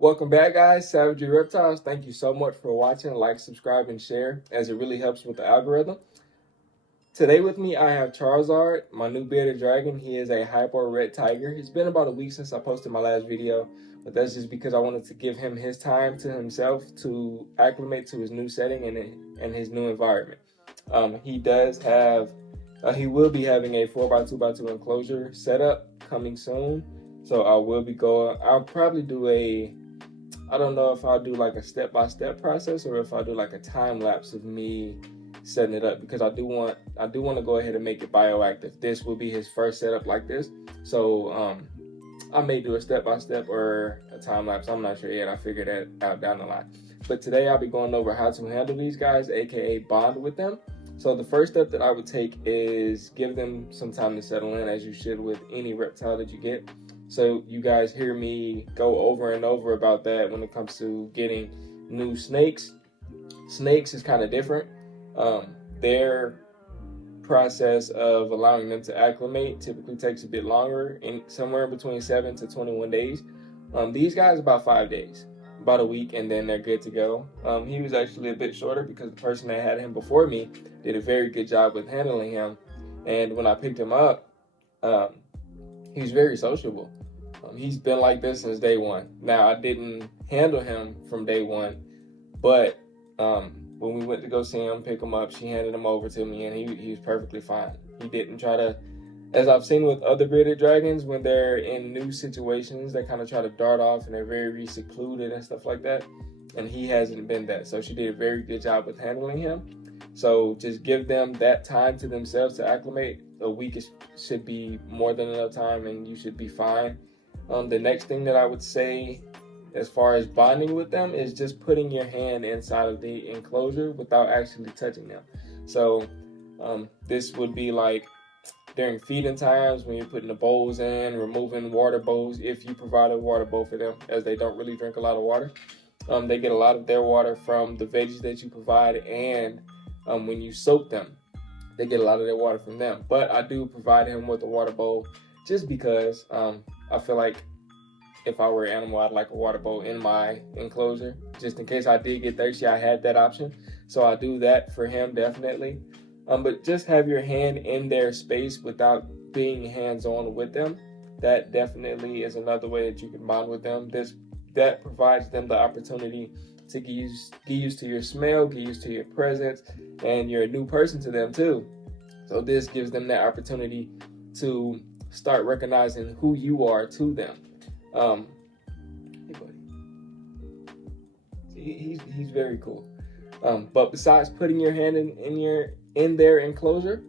Welcome back, guys. Savagery Reptiles. Thank you so much for watching. Like, subscribe, and share, as it really helps with the algorithm. Today with me, I have Charizard, my new bearded dragon. He is a hyper red tiger. It's been about a week since I posted my last video, but that's just because I wanted to give him his time to himself to acclimate to his new setting and his new environment. He does have, he will be having a 4x2x2 enclosure setup coming soon. So I'll probably do I don't know if I'll do like a step-by-step process or if I'll do like a time lapse of me setting it up, because I do want to go ahead and make it bioactive. This will be his first setup like this. So I may do a step-by-step or a time lapse. I'm not sure yet. I'll figure that out down the line. But today I'll be going over how to handle these guys, aka bond with them. So the first step that I would take is give them some time to settle in, as you should with any reptile that you get. So you guys hear me go over and over about that when it comes to getting new snakes. Snakes is kind of different. Their process of allowing them to acclimate typically takes a bit longer, somewhere between 7 to 21 days. These guys about 5 days, about a week, and then they're good to go. He was actually a bit shorter because the person that had him before me did a very good job with handling him. And when I picked him up, he was very sociable. He's been like this since day one. Now, I didn't handle him from day one, but when we went to go see him, pick him up, she handed him over to me, and he was perfectly fine. He didn't try to, as I've seen with other bearded dragons, when they're in new situations, they kind of try to dart off and they're very secluded and stuff like that. And he hasn't been that. So she did a very good job with handling him. So just give them that time to themselves to acclimate. A week should be more than enough time, and you should be fine. The next thing that I would say as far as bonding with them is just putting your hand inside of the enclosure without actually touching them. So this would be like during feeding times when you're putting the bowls in, removing water bowls, if you provide a water bowl for them, as they don't really drink a lot of water. They get a lot of their water from the veggies that you provide, and when you soak them, they get a lot of their water from them. But I do provide him with a water bowl just because I feel like if I were an animal, I'd like a water bowl in my enclosure, just in case I did get thirsty. I had that option, so I do that for him definitely. But just have your hand in their space without being hands-on with them. That definitely is another way that you can bond with them. That provides them the opportunity to get used to your smell, get used to your presence, and you're a new person to them too. So this gives them that opportunity to start recognizing who you are to them. Hey buddy, he's very cool. But besides putting your hand in their enclosure,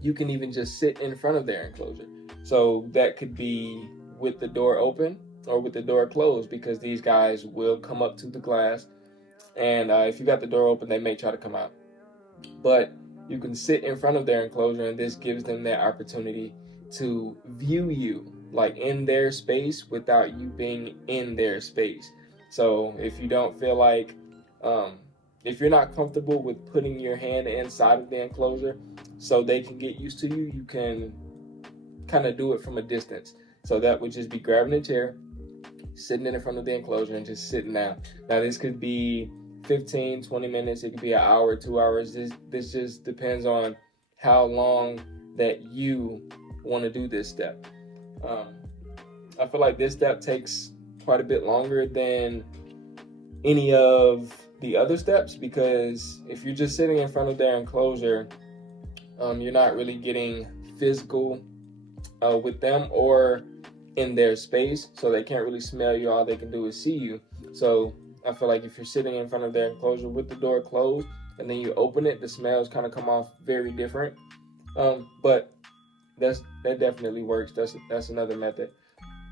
you can even just sit in front of their enclosure. So that could be with the door open or with the door closed, because these guys will come up to the glass, and if you got the door open, they may try to come out. But you can sit in front of their enclosure, and this gives them that opportunity to view you like in their space without you being in their space. So if you don't feel like, if you're not comfortable with putting your hand inside of the enclosure so they can get used to you, you can kind of do it from a distance. So that would just be grabbing a chair, sitting in front of the enclosure, and just sitting down. Now this could be 15, 20 minutes. It could be an hour, 2 hours. This just depends on how long that you want to do this step. I feel like this step takes quite a bit longer than any of the other steps, because if you're just sitting in front of their enclosure, you're not really getting physical with them or in their space, so they can't really smell you. All they can do is see you. So I feel like if you're sitting in front of their enclosure with the door closed and then you open it, the smells kind of come off very different. But that definitely works. That's another method.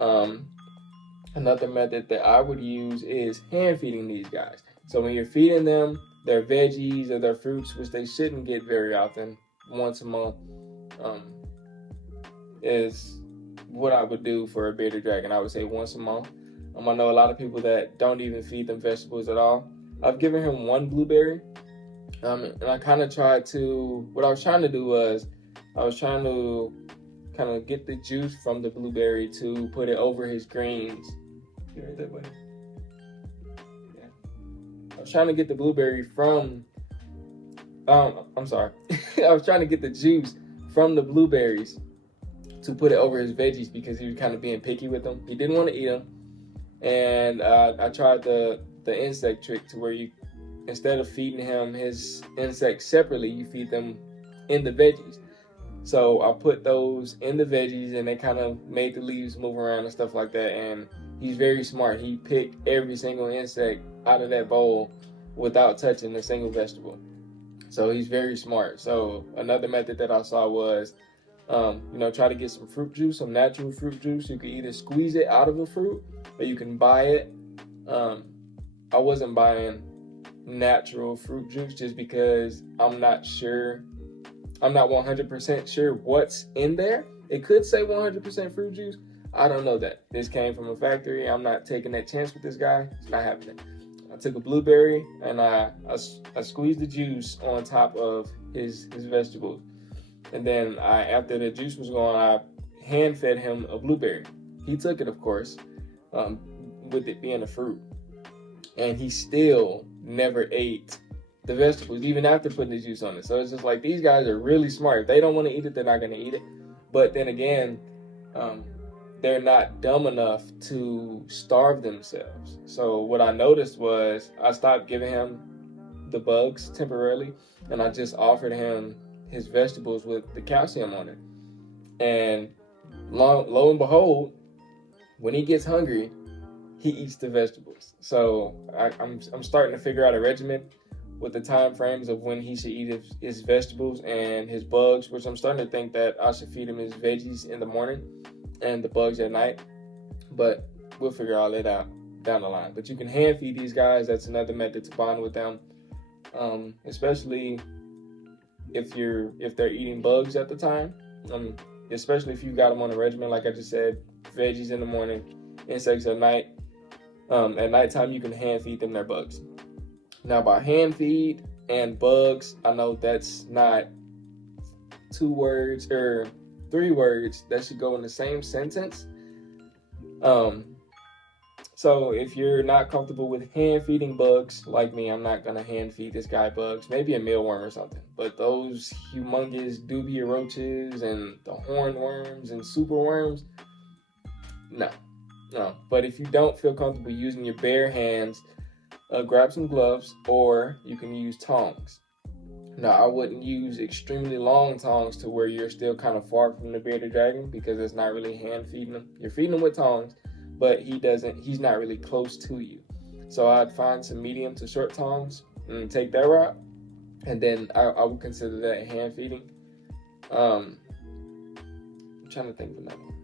Another method that I would use is hand feeding these guys. So when you're feeding them their veggies or their fruits, which they shouldn't get very often, once a month, is what I would do for a bearded dragon. I would say once a month. I know a lot of people that don't even feed them vegetables at all. I've given him one blueberry, and I kind of tried to, what I was trying to do was, I was trying to kind of get the juice from the blueberry to put it over his greens. You heard that, buddy? trying to get the blueberry from, I'm sorry, I was trying to get the juice from the blueberries to put it over his veggies because he was kind of being picky with them. He didn't want to eat them, and I tried the insect trick to where you, instead of feeding him his insects separately, you feed them in the veggies. So I put those in the veggies, and they kind of made the leaves move around and stuff like that. And he's very smart. He picked every single insect out of that bowl without touching a single vegetable. So he's very smart. So another method that I saw was, try to get some fruit juice, some natural fruit juice. You can either squeeze it out of a fruit or you can buy it. I wasn't buying natural fruit juice just because I'm not 100% sure what's in there. It could say 100% fruit juice. I don't know that. This came from a factory. I'm not taking that chance with this guy. It's not happening. I took a blueberry and I squeezed the juice on top of his vegetables. And then after the juice was gone, I hand fed him a blueberry. He took it, of course, with it being a fruit. And he still never ate the vegetables, even after putting the juice on it. So it's just like, these guys are really smart. If they don't want to eat it, they're not going to eat it. But then again, they're not dumb enough to starve themselves. So what I noticed was I stopped giving him the bugs temporarily, and I just offered him his vegetables with the calcium on it. And lo and behold, when he gets hungry, he eats the vegetables. So I'm starting to figure out a regimen with the time frames of when he should eat his vegetables and his bugs, which I'm starting to think that I should feed him his veggies in the morning and the bugs at night. But we'll figure all that out down the line. But you can hand feed these guys. That's another method to bond with them, especially if they're eating bugs at the time. Especially if you got them on a regimen, like I just said, veggies in the morning, insects at night. At nighttime, you can hand feed them their bugs. Now, by hand feed and bugs, I know that's not 2 words or 3 words that should go in the same sentence. So if you're not comfortable with hand feeding bugs, like me, I'm not gonna hand feed this guy bugs. Maybe a mealworm or something. But those humongous dubia roaches and the hornworms and super worms, no. But if you don't feel comfortable using your bare hands, grab some gloves, or you can use tongs. Now, I wouldn't use extremely long tongs to where you're still kind of far from the bearded dragon, because it's not really hand feeding them. You're feeding them with tongs, but he's not really close to you. So I'd find some medium to short tongs and take that route, and then I would consider that hand feeding. I'm trying to think of another one.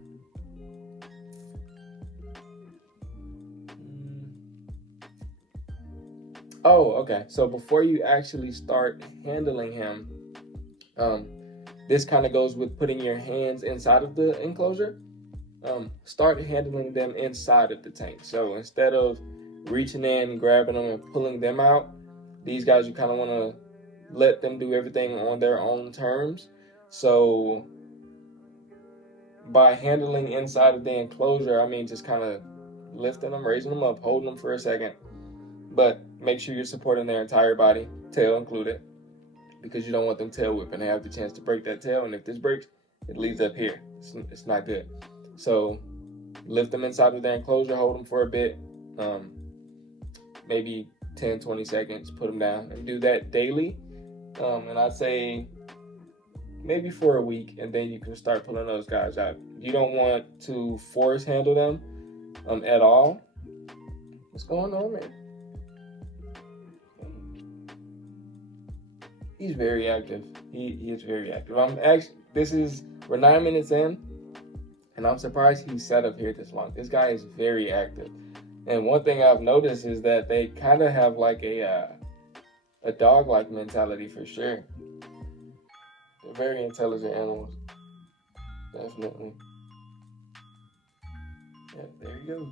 Oh, okay. So before you actually start handling him, this kind of goes with putting your hands inside of the enclosure. Start handling them inside of the tank. So instead of reaching in, grabbing them, and pulling them out, these guys, you kind of want to let them do everything on their own terms. So by handling inside of the enclosure, I mean just kind of lifting them, raising them up, holding them for a second. But make sure you're supporting their entire body, tail included, because you don't want them tail whipping. They have the chance to break that tail, and if this breaks, it leaves up here. It's not good. So lift them inside of their enclosure, hold them for a bit, maybe 10, 20 seconds, put them down, and do that daily. And I'd say maybe for a week, and then you can start pulling those guys out. You don't want to force handle them at all. What's going on, man? He's very active. He is very active. We're 9 minutes in, and I'm surprised he sat up here this long. This guy is very active. And one thing I've noticed is that they kind of have like a dog-like mentality for sure. They're very intelligent animals. Definitely. Yeah, there he goes.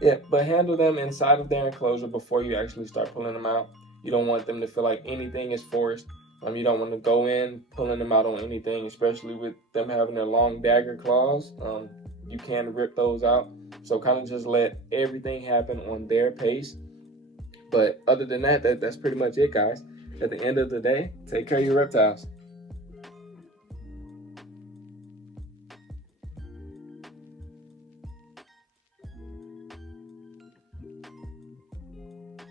Yeah, but handle them inside of their enclosure before you actually start pulling them out. You don't want them to feel like anything is forced. You don't want to go in pulling them out on anything, especially with them having their long dagger claws. You can rip those out. So kind of just let everything happen on their pace. But other than that, that's pretty much it, guys. At the end of the day, take care of your reptiles.